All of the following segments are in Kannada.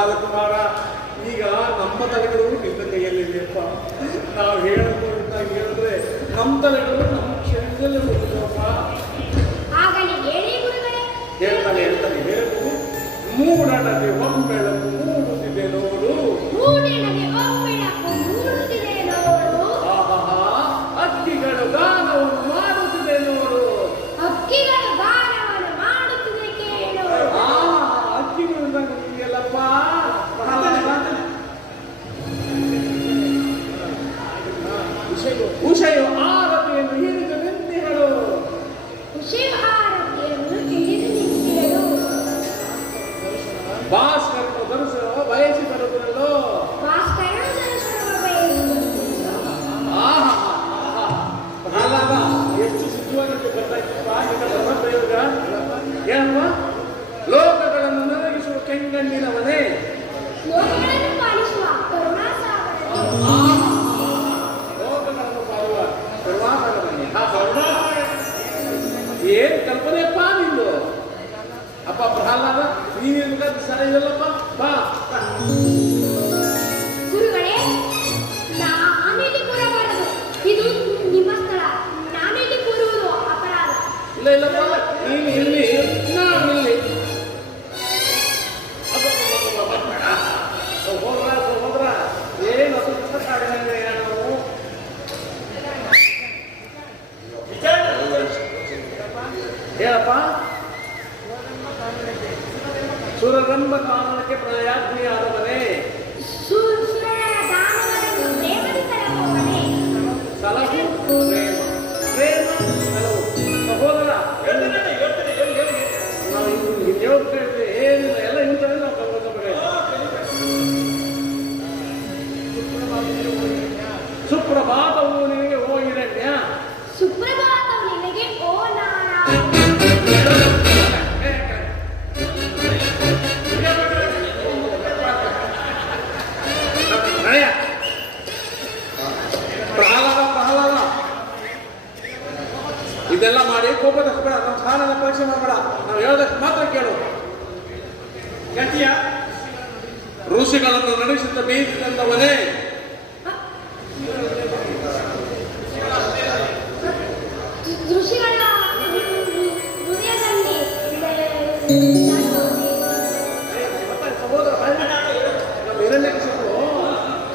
ಆಗತ್ತು ಮಾಡ ಈಗ ನಮ್ಮ ತಲೆಗಳು ನಿಮ್ಮ ಕೈಯಲ್ಲಿದೆಯಪ್ಪ ನಾವು ಹೇಳೋದು ಅಂತ ಹೇಳಿದ್ರೆ ನಮ್ಮ ತಲೆಗಳು ನಮ್ಮ ಕ್ಷಣದಲ್ಲಿ ಹೋಗುತ್ತಪ್ಪ ಹೇಳ್ತಾನೆ ಹೇಳ್ತಾನೆ ಹೇಳು ಮೂಡಣವೆ ಒಮ್ಮೆಳಕು ಮೂಡುತ್ತಿದೆ ನೋಡು. ಇಲ್ಲ ಇಲ್ಲಿ ನಾನು ಇಲ್ಲಿ ಹೋದ್ರ ಏನು ಅದು ಕಾಮನಕ್ಕೆ ಪ್ರಯಾತ್ನಿ ಆದವನೇ ಸಲಹು. ಸ್ಥಾನದ ಪರೀಕ್ಷೆ ಮಾಡಬೇಡ ನಾವು ಹೇಳೋದಕ್ಕೆ ಮಾತ್ರ ಕೇಳು. ಗತಿಯ ಋಷಿಗಳನ್ನು ನಡೆಸುತ್ತ ಬೇಯಿಸಿದಂಥವನೇ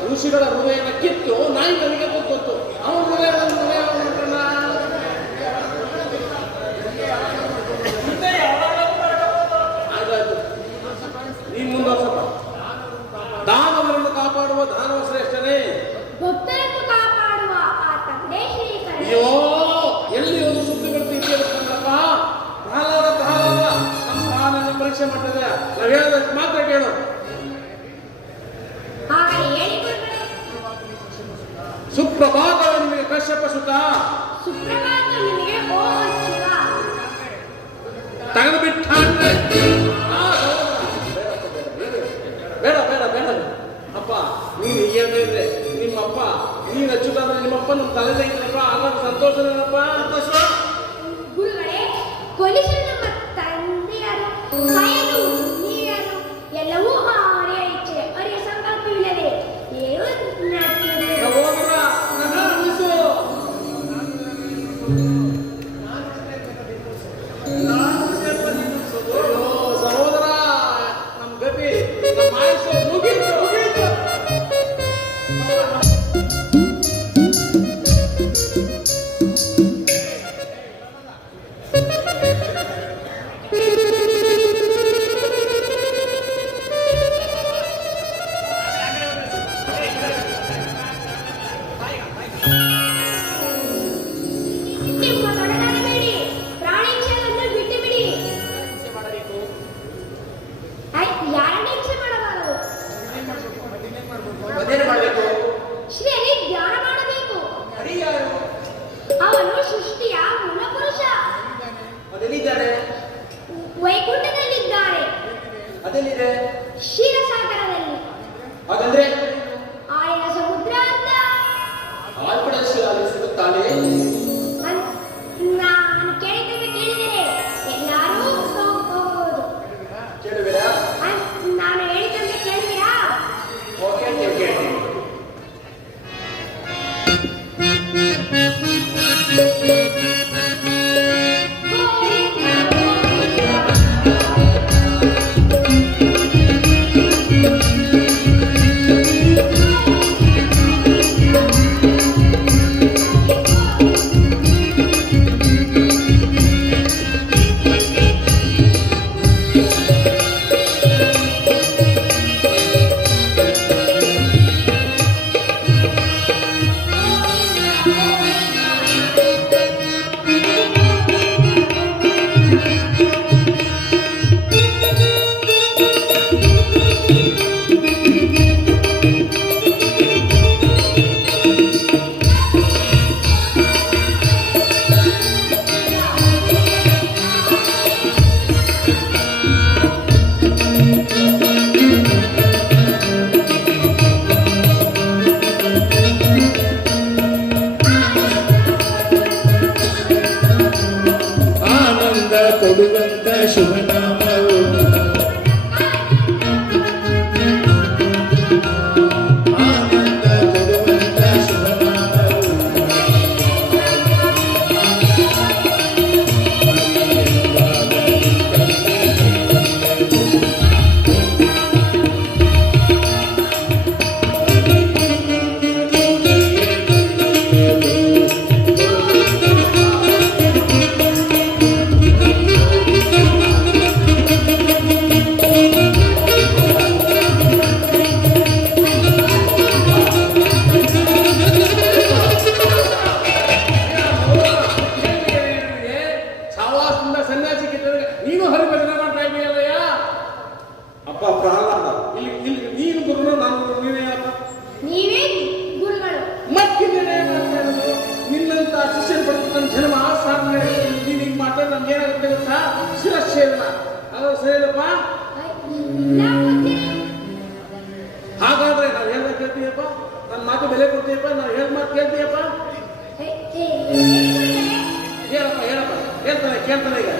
ಋಷಿಗಳ ಹೃದಯನ ಕಿತ್ತು ನಾಯಿಗಳಿಗೆ ನನಗೆ ಗೊತ್ತು ಅವನ ಹೃದಯಗಳನ್ನು ನಾವು ಮಾತ್ರ ಕೇಳು. ಸುಪ್ರಭಾತ ನಿಮಗೆ ಕಶ್ಯಪ ಸುತ. ತೆಗೆದು ಬಿಟ್ಟ ಬೇಡ ಬೇಡ ಬೇಡ ಅಪ್ಪ ನೀನು ಏನು ಇದ್ರೆ ನಿಮ್ಮಪ್ಪ ನೀನು ಹಚ್ಚುತ್ತ ಅಂದ್ರೆ ನಿಮ್ಮಪ್ಪ ನಮ್ಮ ತಲೆ ತೆಗಿದ್ರಪ್ಪ ಆಗ ಸಂತೋಷ ಏನಪ್ಪ ಸಂತೋಷ. ನನ್ನ ಜನ್ಮ ಸಾಧನೆ ನಡೆಯುತ್ತೆ ನೀನು ಹಿಂಗೆ ಮಾಡಿದ್ರೆ ನಮ್ಗೆ ಏನಾಗುತ್ತೆ ಗೊತ್ತಾ? ಶಿರಶ್ಚೇದನ ಅದು ಸರಿಯಲ್ಲಪ್ಪ ಹಾಗಾದ್ರೆ ನಾನು ಹೇಳ್ದ ಕೇಳ್ತೀಯಪ್ಪ? ನನ್ನ ಮಾತು ಬೆಲೆ ಕೊಡ್ತೀಯಪ್ಪ? ನಾನು ಹೇಳ್ ಮಾತು ಕೇಳ್ತೀಯಪ್ಪ? ಹೇಳಪ್ಪ ಹೇಳಪ್ಪ. ಹೇಳ್ತಾನೆ ಕೇಳ್ತಾನೆ ಈಗ.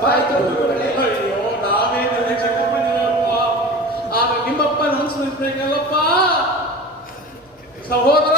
ತಪ್ಪಾಯ್ತು ಅಯ್ಯೋ ನಾವೇನು ಕ್ಷಮೆ ಬಂದಿಲ್ಲಪ್ಪ ಆಗ ನಿಮ್ಮಪ್ಪ ನಮಸ್ಕರಿಸ್ಬೇಕಲ್ಲಪ್ಪ ಸಹೋದರ